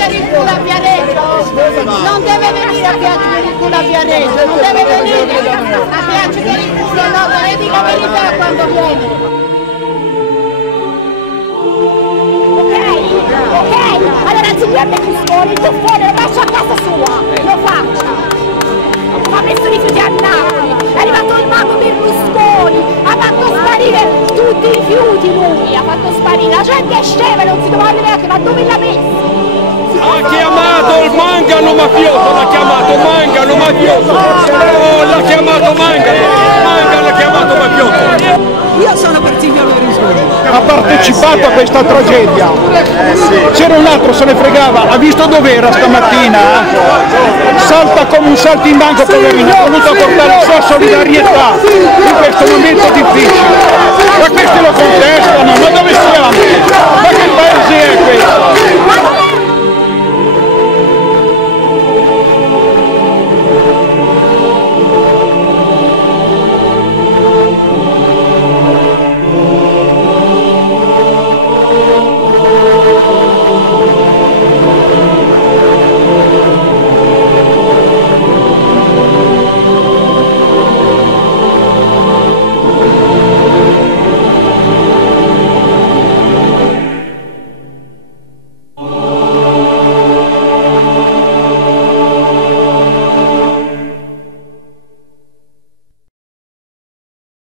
per il culo a Viareggio, non deve venire a piacere per il culo a Viareggio, non deve venire a piacere per il culo, no, deve dire la verità quando viene. Ok, allora anziché Berlusconi, il tuffone lo lascia a casa sua, lo faccia. Ha messo i rifiuti a Napoli, è arrivato il mago Berlusconi, ha fatto sparire tutti i rifiuti lui, ha fatto sparire, la gente è scema, non si domanda neanche, ma dove l'ha messo? Ha chiamato il Mangano mafioso, l'ha chiamato Mangano mafioso, l'ha chiamato Mangano l'ha chiamato mafioso. Io sono per Silvio Berlusconi. Ha partecipato a questa tragedia. C'era un altro, se ne fregava, ha visto dov'era stamattina? Salta come un saltimbanco, poverino, ha voluto portare la sua solidarietà in questo momento difficile. Ma questi lo contestano, ma dove siamo?